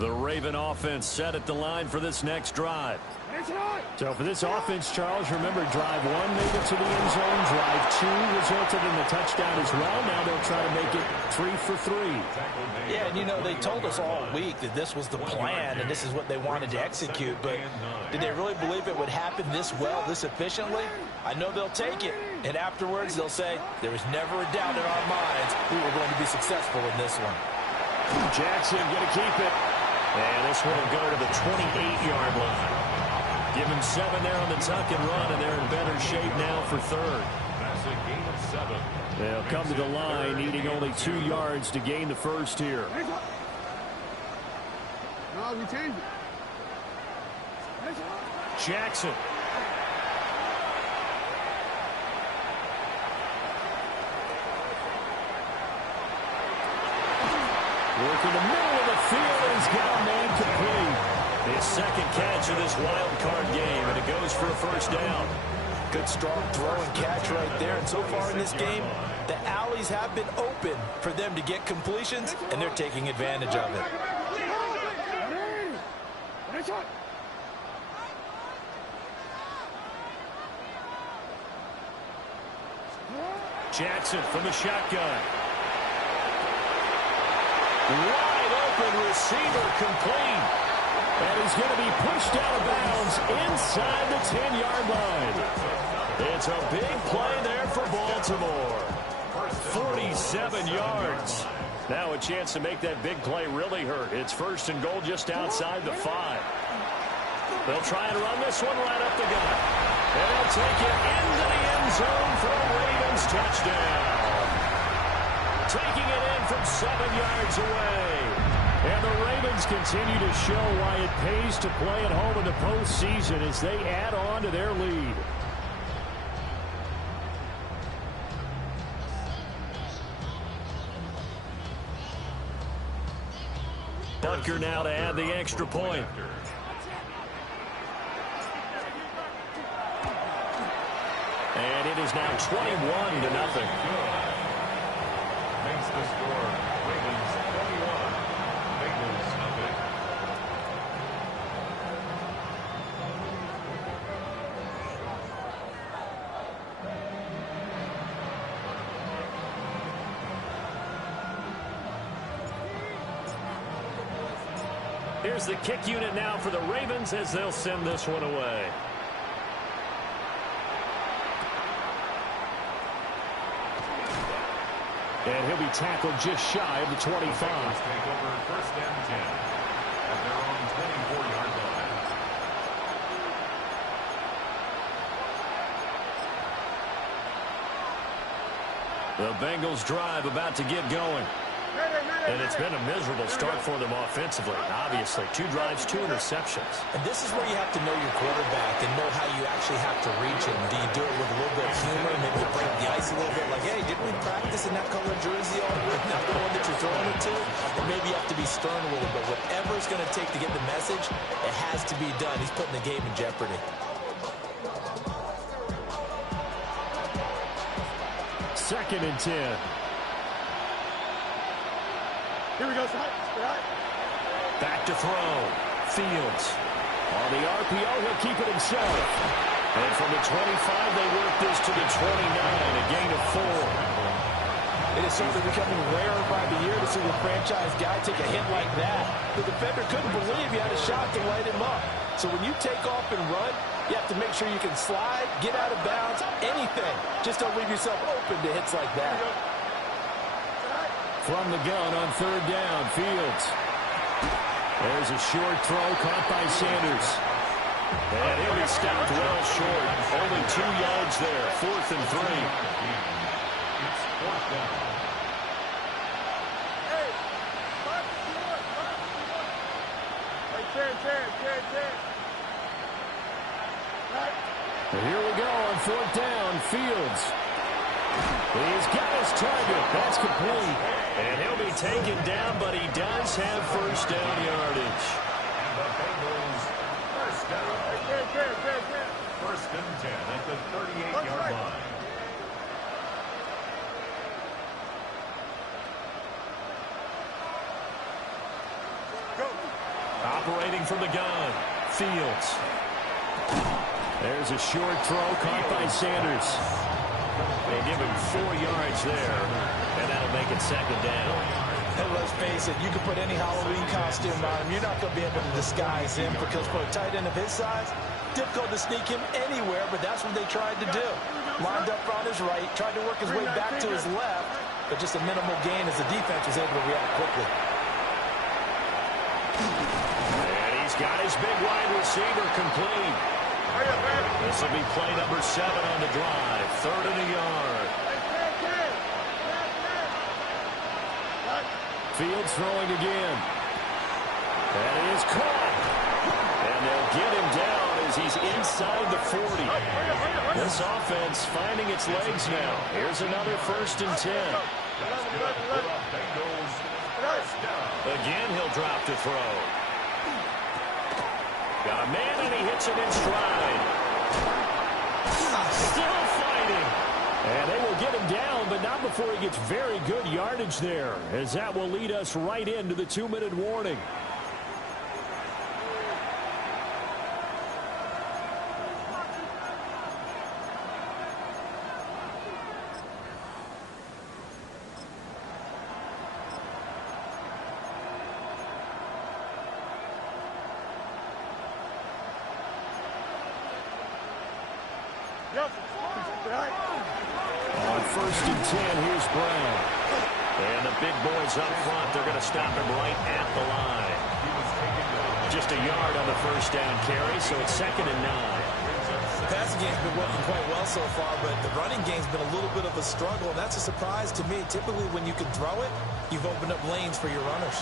The Raven offense set at the line for this next drive. So for this offense, Charles, remember drive 1 made it to the end zone. Drive 2 resulted in the touchdown as well. Now they'll try to make it 3 for 3. Yeah, and you know, they told us all week that this was the plan and this is what they wanted to execute. But did they really believe it would happen this well, this efficiently? I know they'll take it. And afterwards, they'll say, there was never a doubt in our minds we were going to be successful in this one. Jackson going to keep it. And this one will go to the 28-yard line. Give him 7 there on the tuck and run, and they're in better shape now for third. That's a gain of 7. They'll come to the line, needing only 2 yards to gain the first here. No, we changed it. Jackson. Working the middle of the field, and he's got a man complete. His second catch of this wild card game, and it goes for a first down. Good strong throw and catch right there. And so far in this game, the alleys have been open for them to get completions, and they're taking advantage of it. Jackson from the shotgun. Wide open receiver complete. And he's going to be pushed out of bounds inside the 10-yard line. It's a big play there for Baltimore. 47 yards. Now a chance to make that big play really hurt. It's first and goal just outside the 5. They'll try and run this one right up the gut. And they'll take it into the end zone for a Ravens touchdown. Taking it in from 7 yards away. And the Ravens continue to show why it pays to play at home in the postseason as they add on to their lead. Butker now to add the extra point. And it is now 21-0. Makes the score Ravens 21, Bengals nothing. Here's the kick unit now for the Ravens as they'll send this one away. And he'll be tackled just shy of the 25. Take over first and 10 at their own 24-yard line. The Bengals drive about to get going. And it's been a miserable start for them offensively. Obviously, 2 drives, 2 interceptions. And this is where you have to know your quarterback and know how you actually have to reach him. Do you do it with a little bit of humor, maybe you break the ice a little bit, like, hey, didn't we practice in that color jersey all week? Not the one that you're throwing it to? And maybe you have to be stern a little bit. Whatever it's going to take to get the message, it has to be done. He's putting the game in jeopardy. Second and 10. Here we go, Back to throw. Fields. On the RPO, he'll keep it himself. And from the 25, they work this to the 29, a gain of 4. It is certainly becoming rarer by the year to see the franchise guy take a hit like that. The defender couldn't believe he had a shot to light him up. So when you take off and run, you have to make sure you can slide, get out of bounds, anything. Just don't leave yourself open to hits like that. From the gun on third down, Fields. There's a short throw caught by Sanders. And he'll be stopped well short. Only 2 yards there, 4th and 3. It's 4th down. Here we go on 4th down, Fields. He's got his target. That's complete. And he'll be taken down, but he does have first down yardage. And the Bengals first down. First and 10 at the 38-yard line. Operating from the gun, Fields. There's a short throw caught by Sanders. They give him 4 yards there, and that'll make it second down. And let's face it, you can put any Halloween costume on him. You're not going to be able to disguise him because for a tight end of his size, difficult to sneak him anywhere, but that's what they tried to do. Lined up on his right, tried to work his way back to his left, but just a minimal gain as the defense was able to react quickly. And he's got his big wide receiver complete. This will be play number 7 on the drive. 3rd and a yard. Fields throwing again. And he is caught. And they'll get him down as he's inside the 40. This offense finding its legs now. Here's another 1st and 10. Again, he'll drop to throw. Got a man, and he hits him in stride. Still fighting. And they will get him down, but not before he gets very good yardage there, as that will lead us right into the 2-minute warning. On 1st and 10, here's Brown. And the big boys up front, they're going to stop him right at the line. Just a yard on the 1st down carry, so it's 2nd and 9. The passing game's been working quite well so far, but the running game's been a little bit of a struggle, and that's a surprise to me. Typically, when you can throw it, you've opened up lanes for your runners.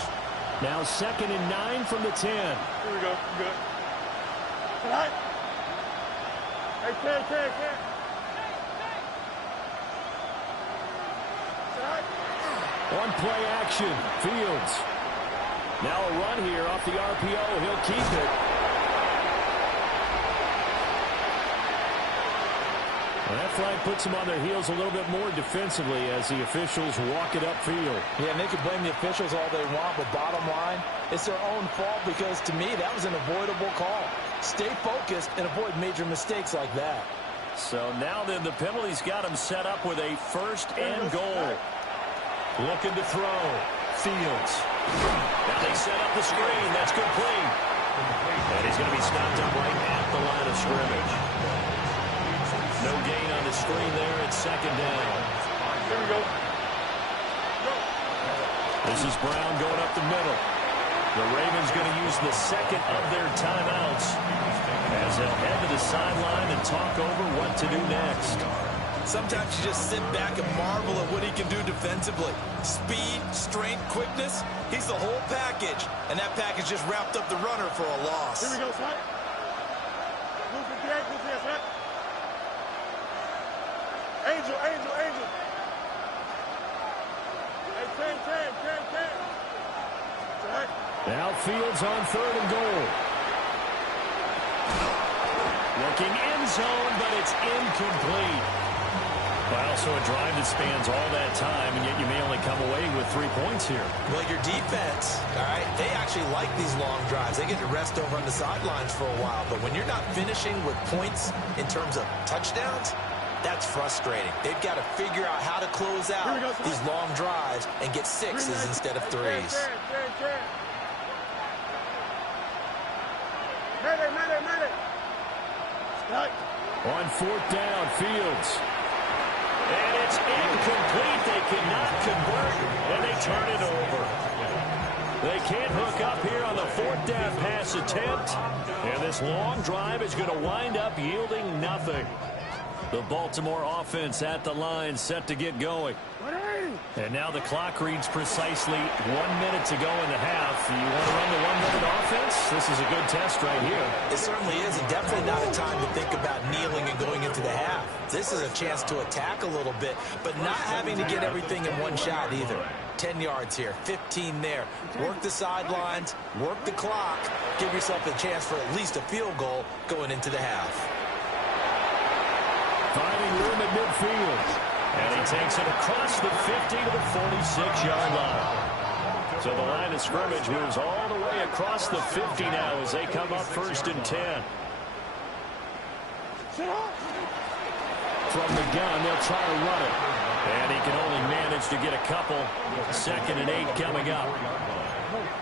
Now 2nd and 9 from the 10. Here we go. Good. All right. Hey, Ken. On play action, Fields. Now a run here off the RPO. He'll keep it. Well, that flag puts them on their heels a little bit more defensively as the officials walk it upfield. Yeah, and they can blame the officials all they want, but bottom line, it's their own fault because, to me, that was an avoidable call. Stay focused and avoid major mistakes like that. So now then, the penalty's got him set up with a 1st and goal. Looking to throw. Fields. Now they set up the screen. That's complete. And he's going to be stopped up right at the line of scrimmage. No gain on the screen there. It's 2nd down. Here we go. This is Brown going up the middle. The Ravens going to use the 2nd of their timeouts as they'll head to the sideline and talk over what to do next. Sometimes you just sit back and marvel at what he can do defensively. Speed, strength, quickness, he's the whole package. And that package just wrapped up the runner for a loss. Here we go, son. Move it there, son. Angel. Hey, 10. Now Fields on 3rd and goal. Looking end zone, but it's incomplete. Well, so a drive that spans all that time, and yet you may only come away with 3 points here. Well, your defense, all right, they actually like these long drives. They get to rest over on the sidelines for a while. But when you're not finishing with points in terms of touchdowns, that's frustrating. They've got to figure out how to close out these long drives and get 6s instead of 3s. On 4th down, Fields. And it's incomplete. They cannot convert, and they turn it over. They can't hook up here on the 4th down pass attempt. And this long drive is going to wind up yielding nothing. The Baltimore offense at the line set to get going. And now the clock reads precisely 1 minute to go in the half. You want to run the 1-minute offense? This is a good test right here. It certainly is, and definitely not a time to think about kneeling and going into the half. This is a chance to attack a little bit, but not having to get everything in one shot either. 10 yards here, 15 there. Work the sidelines, work the clock. Give yourself a chance for at least a field goal going into the half. Finding room at midfield. And he takes it across the 50 to the 46-yard line. So the line of scrimmage moves all the way across the 50 now as they come up 1st and 10. From the gun, they'll try to run it. And he can only manage to get a couple. 2nd and 8 coming up.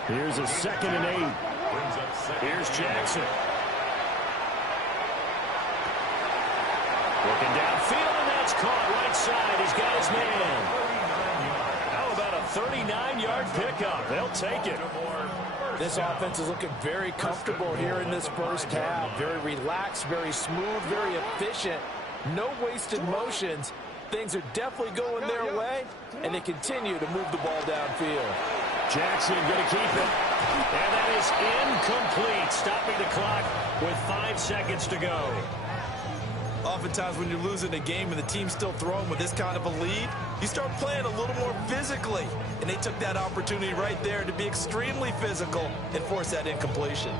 Here's a 2nd and 8. Here's Jackson. Looking downfield, and that's caught right side. He's got his man. How about a 39-yard pickup? They'll take it. This offense is looking very comfortable here in this first half. Very relaxed, very smooth, very efficient. No wasted motions. Things are definitely going their way, and they continue to move the ball downfield. Jackson going to keep it. And that is incomplete. Stopping the clock with 5 seconds to go. Oftentimes when you're losing a game and the team's still throwing with this kind of a lead, you start playing a little more physically. And they took that opportunity right there to be extremely physical and force that incompletion.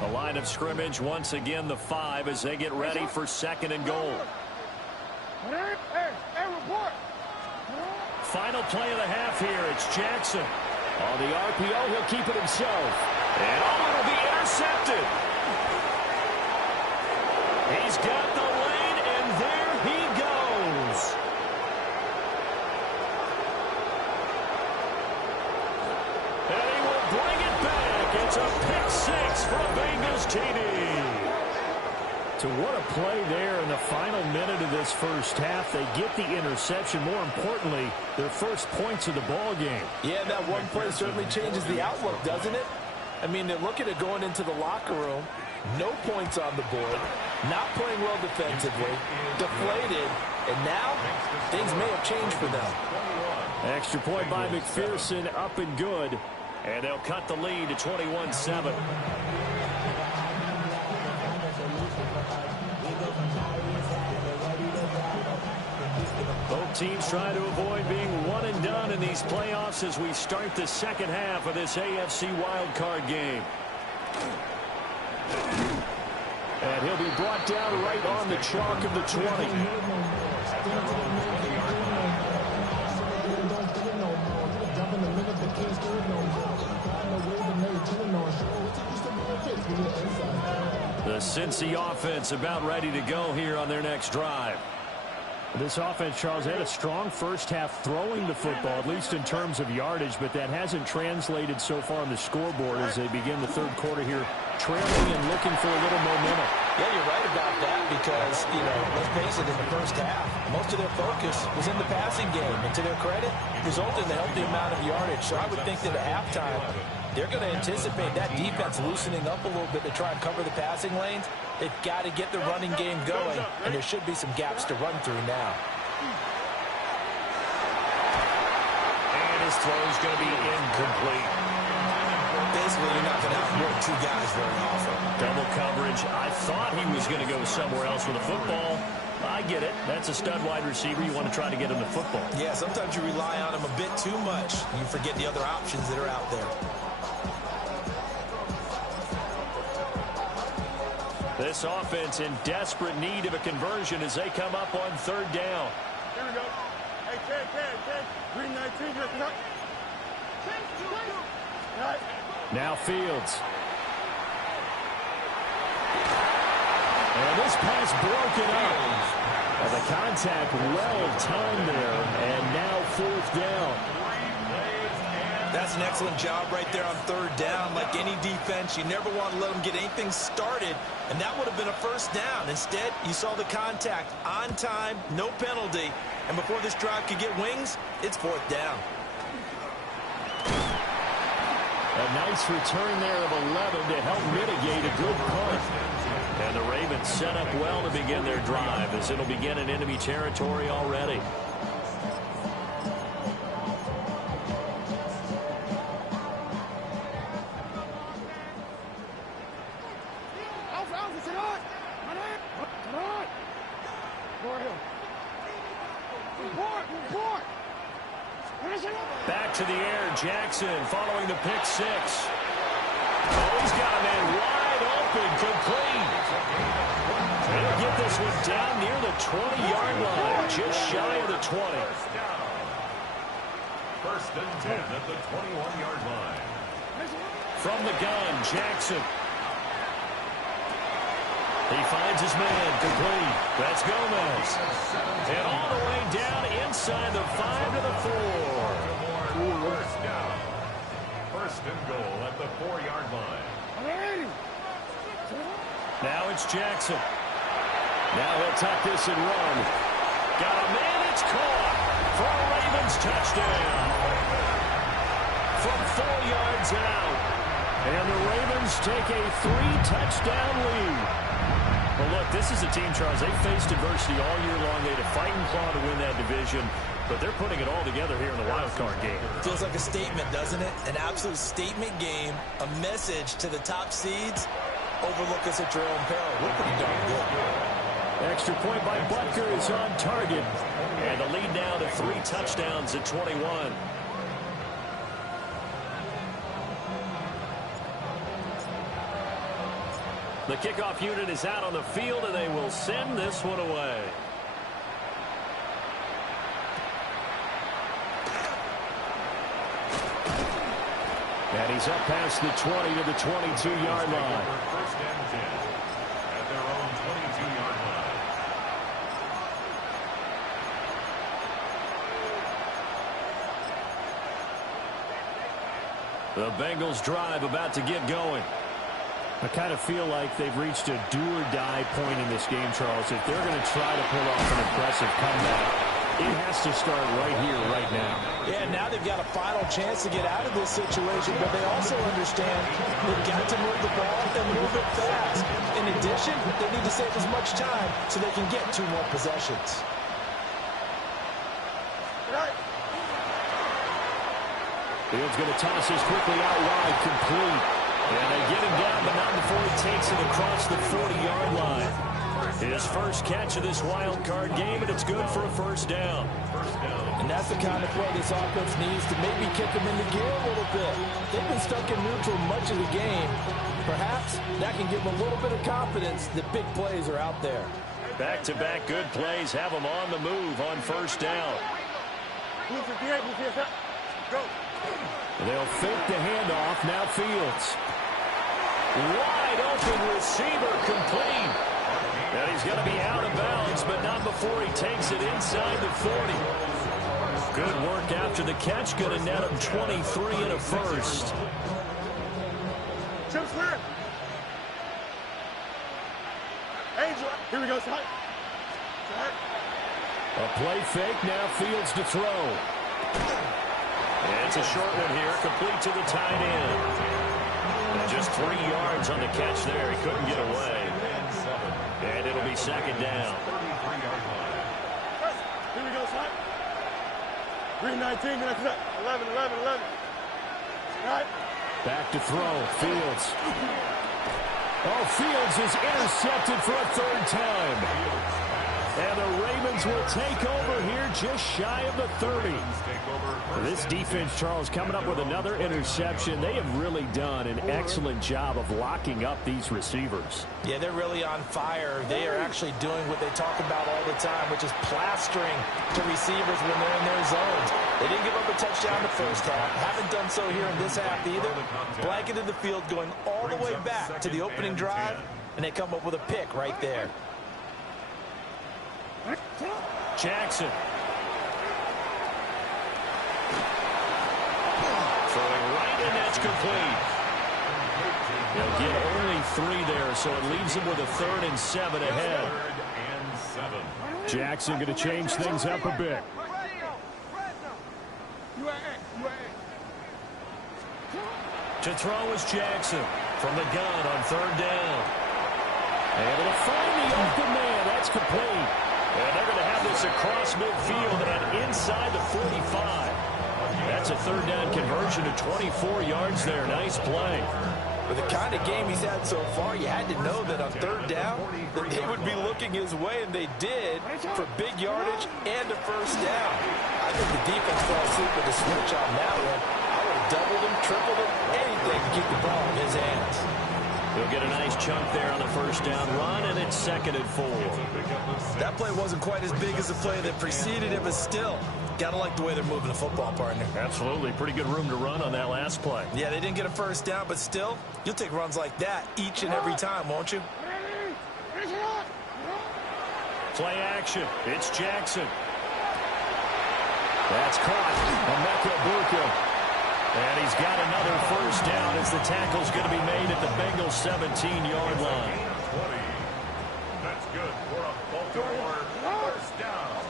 The line of scrimmage, once again, the 5 as they get ready for 2nd and goal. Final play of the half here. It's Jackson. On the RPO, he'll keep it himself. And it'll be intercepted. He's got the lane, and there he goes. And he will bring it back. It's a pick 6 for a Bengals TD. So what a play there in the final minute of this first half. They get the interception. More importantly, their first points of the ball game. Yeah, that one play certainly changes the outlook, doesn't it? I mean, they're looking at going into the locker room. No points on the board. Not playing well defensively. Deflated. And now, things may have changed for them. Extra point by McPherson, up and good. And they'll cut the lead to 21-7. Both teams try to avoid being one and done in these playoffs as we start the second half of this AFC wildcard game. And he'll be brought down right on the chalk of the 20. The Cincy offense about ready to go here on their next drive. This offense, Charles, had a strong first half throwing the football, at least in terms of yardage, but that hasn't translated so far on the scoreboard as they begin the third quarter here, trailing and looking for a little momentum. Yeah, you're right about that because, you know, let's face it, in the first half, most of their focus was in the passing game. And to their credit, resulted in a healthy amount of yardage. So I would think that at halftime, they're going to anticipate that defense loosening up a little bit to try and cover the passing lanes. They've got to get the running game going, and there should be some gaps to run through now. And his throw is going to be incomplete. Basically, you're not going to outwork two guys very often. Double coverage. I thought he was going to go somewhere else with the football. I get it. That's a stud wide receiver. You want to try to get him the football. Yeah, sometimes you rely on him a bit too much. You forget the other options that are out there. This offense in desperate need of a conversion as they come up on third down. Here we go. Hey, Ted. Green 19 here. Right. Now Fields. And this pass broken up. And the contact well timed there. And now fourth down. That's an excellent job right there on third down. Like any defense, you never want to let them get anything started, and that would have been a first down. Instead, you saw the contact on time, no penalty, and before this drive could get wings, it's fourth down. A nice return there of 11 to help mitigate a good punt. And the Ravens set up well to begin their drive as it'll begin in enemy territory already. Back to the air, Jackson following the pick six. Oh, he's got a man wide open, complete. He'll get this one down near the 20-yard line, just shy of the 20. First and 10 at the 21-yard line. From the gun, Jackson. He finds his man, complete. That's Gomez. And all the way down inside the 5 to the 4. First down. First and goal at the 4-yard line. Now it's Jackson. Now he'll tuck this and run. Got a man, it's caught for a Ravens touchdown. From 4 yards out. And the Ravens take a 3-touchdown lead. Well, look, this is a team, Charles. They faced adversity all year long. They had to fight and claw to win that division, but they're putting it all together here in the wild card game. Feels like a statement, doesn't it? An absolute statement game, a message to the top seeds. Overlook us at your own peril. We're pretty darn good. Extra point by Butker is on target. And the lead now to 3 touchdowns at 21. The kickoff unit is out on the field, and they will send this one away. And he's up past the 20 to the 22-yard line. First and 10 at their own 22-yard line. The Bengals drive about to get going. I kind of feel like they've reached a do-or-die point in this game, Charles. If they're going to try to pull off an impressive comeback, it has to start right here, right now. Yeah, now they've got a final chance to get out of this situation, but they also understand they've got to move the ball and move it fast. In addition, they need to save as much time so they can get 2 more possessions. Fields going to toss this quickly out wide, complete. And they get him down, but not before he takes it across the 40-yard line. His first catch of this wild card game, and it's good for a first down. And that's the kind of play this offense needs to maybe kick them into gear a little bit. They've been stuck in neutral much of the game. Perhaps that can give them a little bit of confidence that big plays are out there. Back-to-back good plays have them on the move on first down. They'll fake the handoff. Now Fields. Wide open receiver, complete. And he's going to be out of bounds, but not before he takes it inside the 40. Good work after the catch. Going to net him 23 and a first. Here we go, son. A play fake. Now Fields to throw. And it's a short one here, complete to the tight end. And just 3 yards on the catch there. He couldn't get away. And it'll be second down. Here we go, son. 3:19, 11. All right. Back to throw. Fields. Oh, Fields is intercepted for a 3rd time. And the Ravens will take over here just shy of the 30. This defense, Charles, coming up with another interception. They have really done an excellent job of locking up these receivers. Yeah, they're really on fire. They are actually doing what they talk about all the time, which is plastering to receivers when they're in their zones. They didn't give up a touchdown the first half. Haven't done so here in this half either. Blanketed the field going all the way back to the opening drive, and they come up with a pick right there. Jackson. Throwing right, and that's complete. They'll get only 3 there, so it leaves them with a 3rd and 7 ahead. Jackson going to change things up a bit. To throw is Jackson from the gun on 3rd down. Able to find the open man. That's complete. And they're going to have this across midfield and inside the 45. That's a 3rd down conversion to 24 yards there. Nice play. With the kind of game he's had so far, you had to know that on 3rd down, that they would be looking his way, and they did, for big yardage and a first down. I think the defense fell asleep with the switch on that one. I would have doubled him, tripled him, anything to keep the ball in his hands. He'll get a nice chunk there on the first down run, and it's 2nd and 4. That play wasn't quite as big as the play that preceded it, but still, Gotta like the way they're moving the football, partner. Absolutely. Pretty good room to run on that last play. Yeah, they didn't get a first down, but still, you'll take runs like that each and every time, won't you? Play action. It's Jackson. That's caught. Emeka Buka. And he's got another first down as the tackle's going to be made at the Bengals 17-yard line. That's good for a Baltimore first down.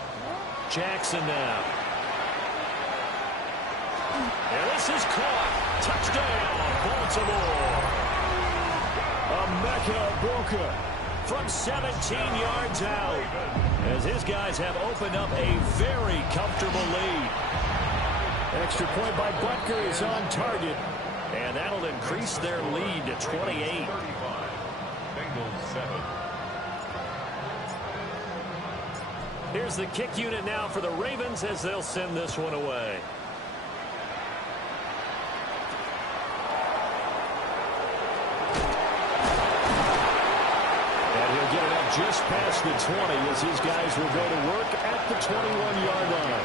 Jackson now. And this is caught. Touchdown, Baltimore. Emeka Buka from 17 yards out, as his guys have opened up a very comfortable lead. Extra point by Butker is on target, and that'll increase their lead to 28. Bengals 7. Here's the kick unit now for the Ravens as they'll send this one away. Just past the 20 as his guys will go to work at the 21-yard line.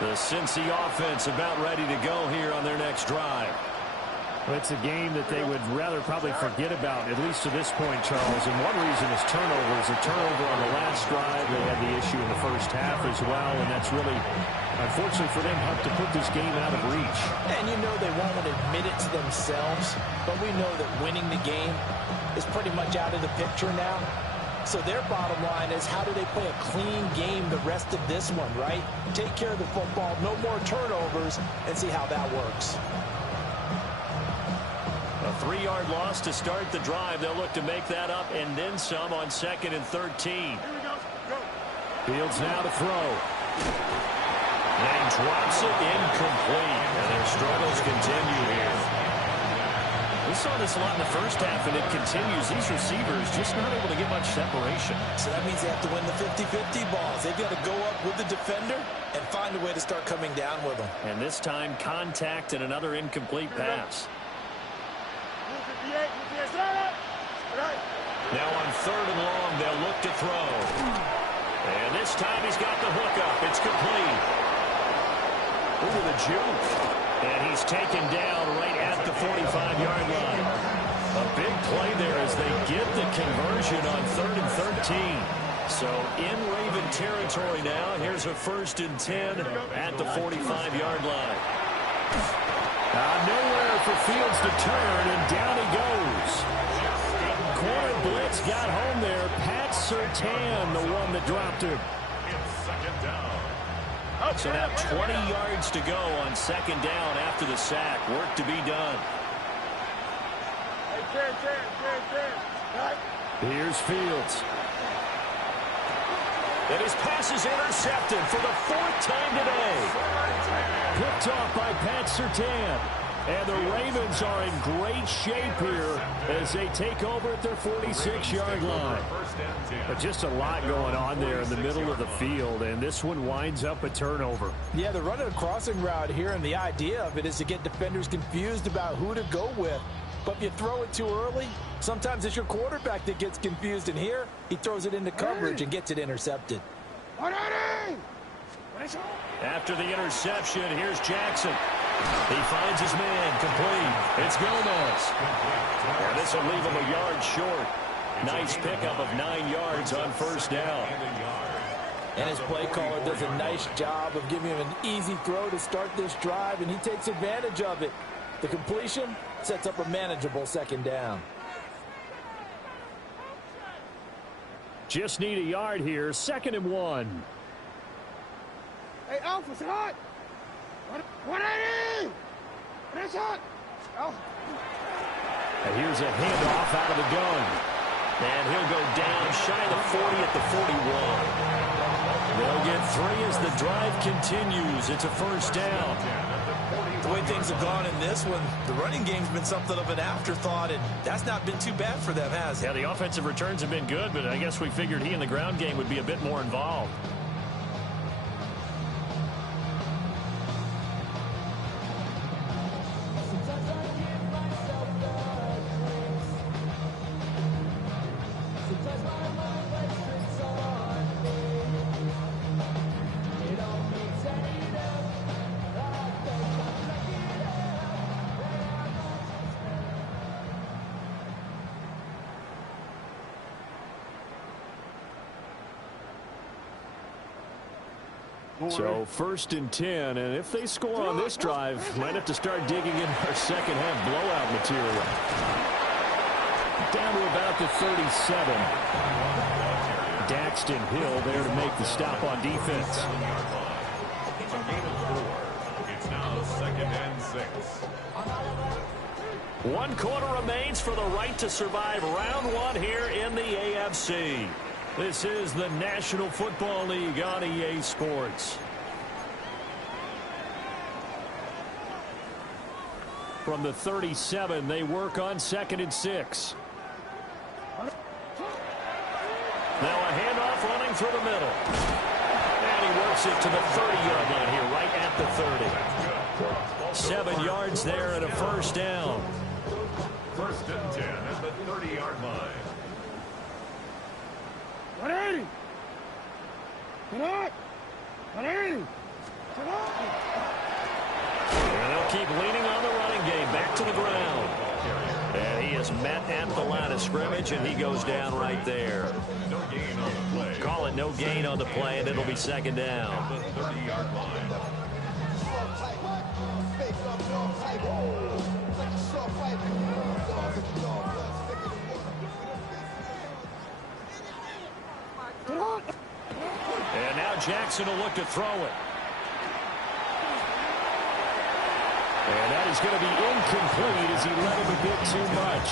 The Cincy offense about ready to go here on their next drive. It's a game that they would rather probably forget about, at least to this point, Charles. And one reason is turnovers. A turnover on the last drive. They had the issue in the first half as well, and that's really, unfortunately for them, helped to put this game out of reach. And you know they won't admit it to themselves, but we know that winning the game is pretty much out of the picture now. So their bottom line is, how do they play a clean game the rest of this one, right? Take care of the football, no more turnovers, and see how that works. A 3-yard loss to start the drive. They'll look to make that up and then some on 2nd and 13. Fields now to throw. And he drops it incomplete. And their struggles continue here. We saw this a lot in the first half, and it continues. These receivers just not able to get much separation. So that means they have to win the 50-50 balls. They've got to go up with the defender and find a way to start coming down with them. And this time, contact and another incomplete pass. Now on 3rd and long, they'll look to throw. And this time he's got the hookup. It's complete. Ooh, the juke. And he's taken down right at the 45-yard line. A big play there as they get the conversion on 3rd and 13. So in Raven territory now. Here's a 1st and 10 at the 45-yard line. Nowhere for Fields to turn, and down he goes. Corner blitz got home there. Pat Surtain, the one that dropped him. So now 20 yards to go on 2nd down after the sack. Work to be done. Here's Fields. And his pass is intercepted for the 4th time today. Picked off by Pat Surtain. And the Ravens are in great shape here as they take over at their 46-yard line. But just a lot going on there in the middle of the field, and this one winds up a turnover. Yeah, they're running a crossing route here, and the idea of it is to get defenders confused about who to go with. But if you throw it too early, sometimes it's your quarterback that gets confused, and here he throws it into coverage and gets it intercepted. After the interception, here's Jackson. He finds his man, complete. It's Gomez. And this will leave him a yard short. Nice pickup of 9 yards on 1st down. And his play caller does a nice job of giving him an easy throw to start this drive, and he takes advantage of it. The completion sets up a manageable 2nd down. Just need a yard here. 2nd and 1. Hey, Alpha, it's hot. 180. It's hot. And here's a handoff out of the gun. And he'll go down shy of the 40 at the 41. They'll get 3 as the drive continues. It's a 1st down. The way things have gone in this one, the running game's been something of an afterthought, and that's not been too bad for them, has it? Yeah, the offensive returns have been good, but I guess we figured he in the ground game would be a bit more involved. So 1st and 10, and if they score on this drive, might have to start digging in our second half blowout material. Down to about the 37. Daxton Hill there to make the stop on defense. It's now 2nd and 6. 1 quarter remains for the right to survive round 1 here in the AFC. This is the National Football League on EA Sports. From the 37, they work on 2nd and 6. Now a handoff running through the middle. And he works it to the 30-yard line here, right at the 30. 7 yards there and a first down. 1st and 10 at the 30-yard line. 180. 180. And they'll keep leaning on the running game. Back to the ground. And he is met at the line of scrimmage, and he goes down right there. No gain on the play. Call it no gain on the play, and it'll be 2nd down. The 30-yard line. And now Jackson will look to throw it. And that is going to be incomplete as he let him a bit too much.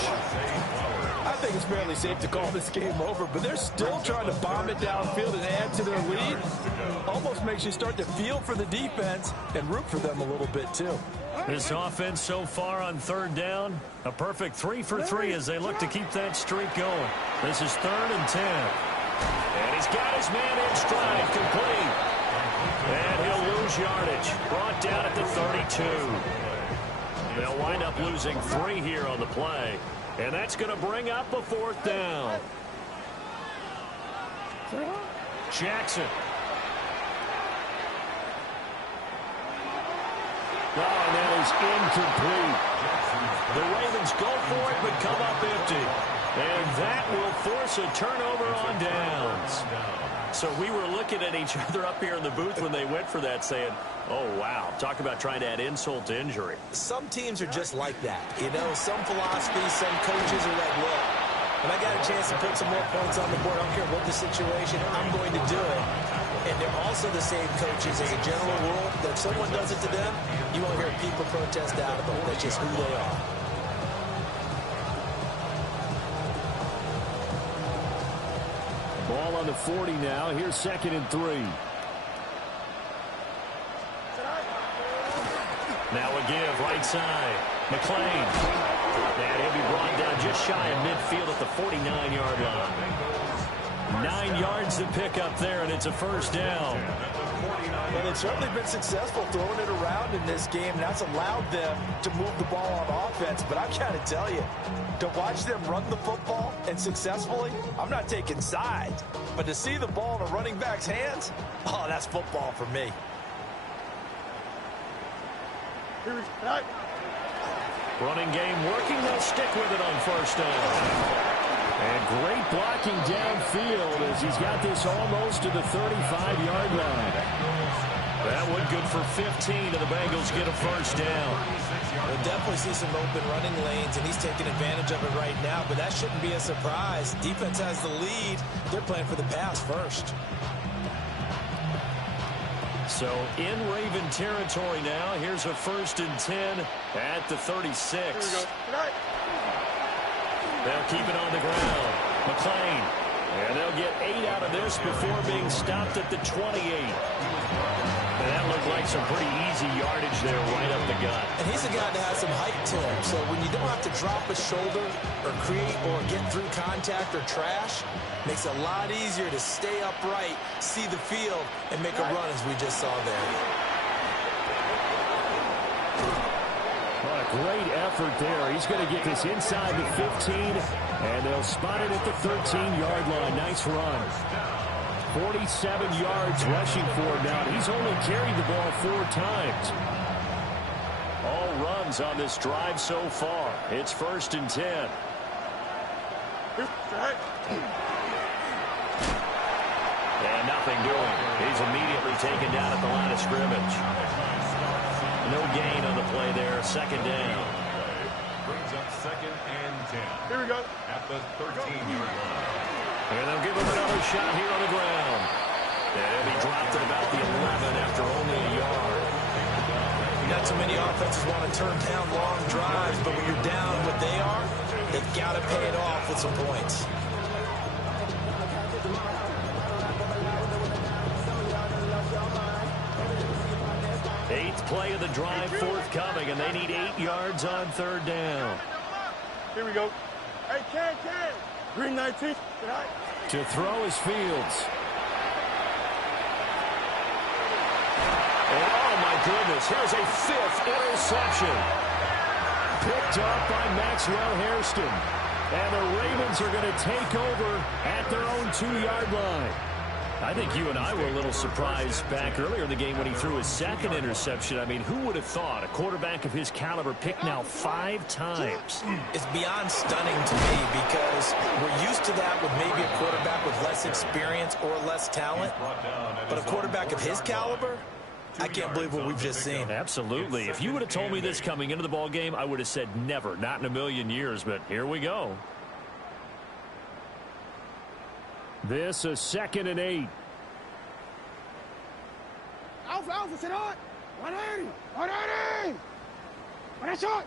I think it's fairly safe to call this game over, but they're still trying to bomb it downfield and add to their lead. Almost makes you start to feel for the defense and root for them a little bit, too. This offense so far on 3rd down, a perfect 3 for 3 as they look to keep that streak going. This is 3rd and 10. And he's got his man in stride, complete. And he'll lose yardage. Brought down at the 32. They'll wind up losing 3 here on the play. And that's going to bring up a 4th down. Jackson. Oh, and that is incomplete. The Ravens go for it, but come up empty. And that will force a turnover on downs. So we were looking at each other up here in the booth when they went for that, saying, oh, wow, talk about trying to add insult to injury. Some teams are just like that. You know, some philosophies, some coaches are like, look, when I got a chance to put some more points on the board, I don't care what the situation, I'm going to do it. And they're also the same coaches as a general rule that if someone does it to them, you won't hear people protest out of them. That's just who they are. Ball on the 40 now. Here's 2nd and 3. Now a give, right side. McClain. And he'll be brought down just shy of midfield at the 49-yard line. 9 yards to pick up there, and it's a first down. Well, they've certainly been successful throwing it around in this game, and that's allowed them to move the ball on offense. But I've got to tell you, to watch them run the football and successfully, I'm not taking sides. But to see the ball in a running back's hands, oh, that's football for me. Running game working. They'll stick with it on first down. And great blocking downfield as he's got this almost to the 35-yard line. That one good for 15, and the Bengals get a first down. We'll definitely see some open running lanes, and he's taking advantage of it right now, but that shouldn't be a surprise. Defense has the lead. They're playing for the pass first. So in Raven territory now. Here's a 1st and 10 at the 36. They'll keep it on the ground. McClain. And they'll get 8 out of this before being stopped at the 28. And that looked like some pretty easy yardage there right up the gut. And he's a guy that has some height to him, so when you don't have to drop a shoulder or create or get through contact or trash, makes it a lot easier to stay upright, see the field, and make a run as we just saw there. What a great effort there. He's going to get this inside the 15, and they'll spot it at the 13-yard line. Nice run. 47 yards rushing for him now. He's only carried the ball 4 times. All runs on this drive so far. It's 1st and 10. And nothing doing. He's immediately taken down at the line of scrimmage. No gain on the play there. Second down. Brings up 2nd and 10. Here we go. At the 13-yard line. And they'll give him another shot here on the ground. And he dropped it about the 11 after only a yard. Not too many offenses want to turn down long drives, but when you're down what they are, they've got to pay it off with some points. Eighth play of the drive forthcoming, and they need 8 yards on third down. Here we go. Hey, Ken. Green 19. To throw is Fields. Oh, my goodness. Here's a 5th interception. Picked up by Maxwell Hairston. And the Ravens are going to take over at their own 2-yard line. I think you and I were a little surprised back earlier in the game when he threw his 2nd interception. I mean, who would have thought a quarterback of his caliber picked now 5 times? It's beyond stunning to me because we're used to that with maybe a quarterback with less experience or less talent. But a quarterback of his caliber, I can't believe what we've just seen. Absolutely. If you would have told me this coming into the ball game, I would have said never, not in a million years. But here we go. This is 2nd and 8. Alpha, sit on. 180. 180. What a shot.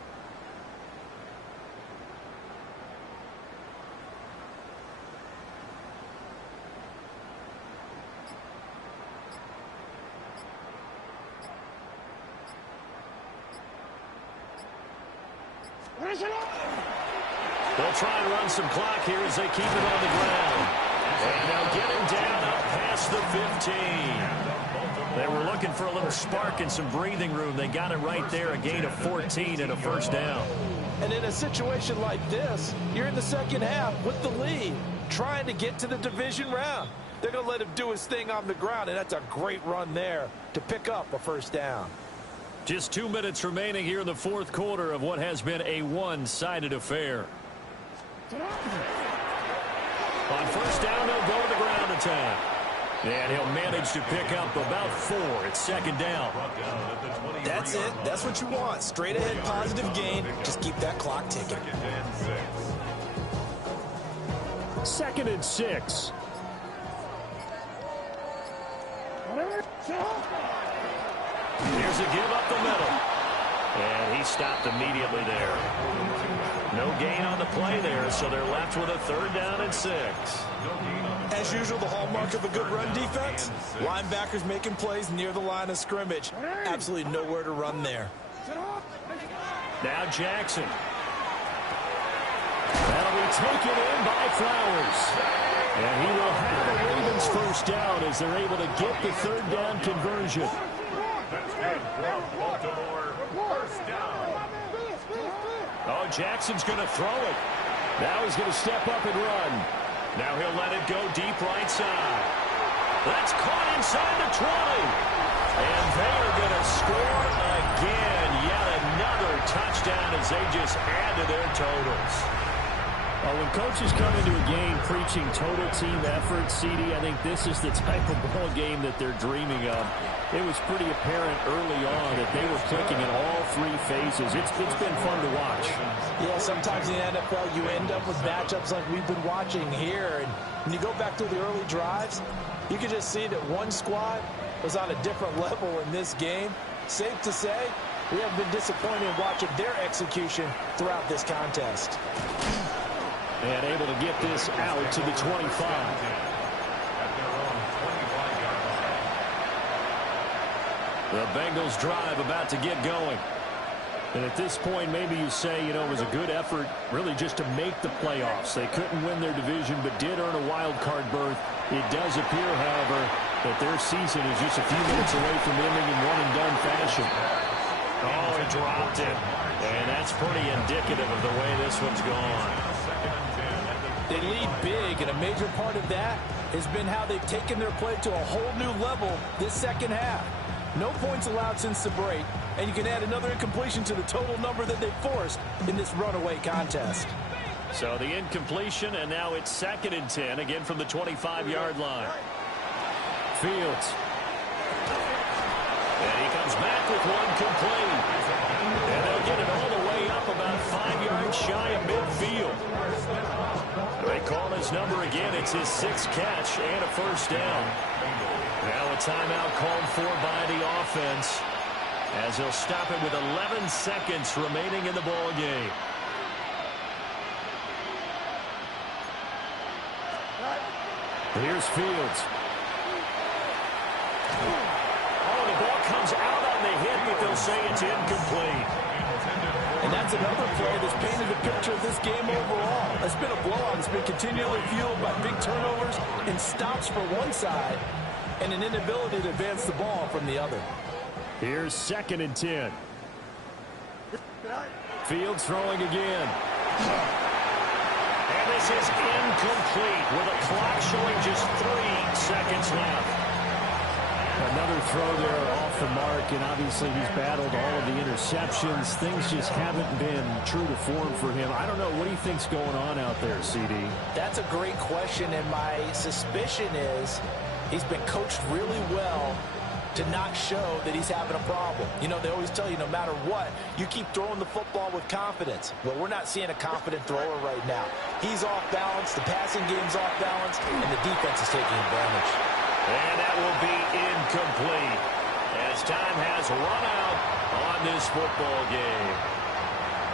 They'll try and run some clock here as they keep it on the ground. And they'll get him down up past the 15. They were looking for a little spark and some breathing room. They got it right there, a gain of 14 and a first down. And in a situation like this, you're in the second half with the lead, trying to get to the division round. They're going to let him do his thing on the ground, and that's a great run there to pick up a first down. Just 2 minutes remaining here in the fourth quarter of what has been a one-sided affair. On first down, they'll go to the ground attack. And he'll manage to pick up about 4. It's second down. That's it. That's what you want. Straight ahead, positive gain. Just keep that clock ticking. 2nd and 6. Here's a give up the middle. And he stopped immediately there. No gain on the play there, so they're left with a 3rd down and 6. As usual, the hallmark of a good run defense, linebackers making plays near the line of scrimmage. Absolutely nowhere to run there. Now Jackson. That'll be taken in by Flowers. And he will have the Ravens first down as they're able to get the 3rd down conversion. Oh, Jackson's going to throw it. Now he's going to step up and run. Now he'll let it go deep right side. That's caught inside the 20. And they are going to score again. Yet another touchdown as they just add to their totals. When coaches come into a game preaching total team effort, CD, I think this is the type of ball game that they're dreaming of. It was pretty apparent early on that they were clicking in all 3 phases. It's been fun to watch. Yeah, sometimes in the NFL you end up with matchups like we've been watching here. And when you go back to the early drives, you can just see that one squad was on a different level in this game. Safe to say, we have been disappointed in watching their execution throughout this contest. And able to get this out to the 25. The Bengals drive about to get going. And at this point, maybe you say, you know, it was a good effort really just to make the playoffs. They couldn't win their division, but did earn a wild card berth. It does appear, however, that their season is just a few minutes away from ending in one-and-done fashion. Oh, he dropped it. And that's pretty indicative of the way this one's gone. They lead big, and a major part of that has been how they've taken their play to a whole new level this second half. No points allowed since the break, and you can add another incompletion to the total number that they forced in this runaway contest. So the incompletion, and now it's 2nd and 10, again from the 25-yard line. Fields. And he comes back with one complete. And they'll get it all the way up about 5 yards shy of midfield. They call his number again. It's his 6th catch and a first down. Now a timeout called for by the offense, as they'll stop it with 11 seconds remaining in the ball game. Here's Fields. Oh, the ball comes out on the hit, but they'll say it's incomplete. And that's another play that's painted a picture of this game overall. It's been a blowout. It's been continually fueled by big turnovers and stops for one side and an inability to advance the ball from the other. Here's 2nd and 10. Fields throwing again. And this is incomplete with a clock showing just 3 seconds left. Another throw there off the mark, and obviously he's battled all of the interceptions. Things just haven't been true to form for him. I don't know. What do you think's going on out there, CD? That's a great question, and my suspicion is he's been coached really well to not show that he's having a problem. You know, they always tell you no matter what, you keep throwing the football with confidence. Well, we're not seeing a confident thrower right now. He's off balance, the passing game's off balance, and the defense is taking advantage. And that will be incomplete as time has run out on this football game.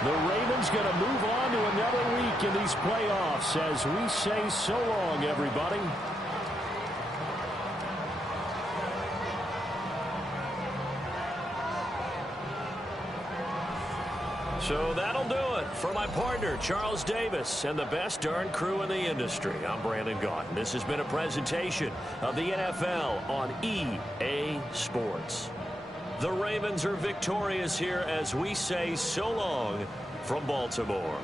The Ravens going to move on to another week in these playoffs as we say so long, everybody. So that'll do it for my partner, Charles Davis, and the best darn crew in the industry. I'm Brandon Gaudin. This has been a presentation of the NFL on EA Sports. The Ravens are victorious here as we say so long from Baltimore.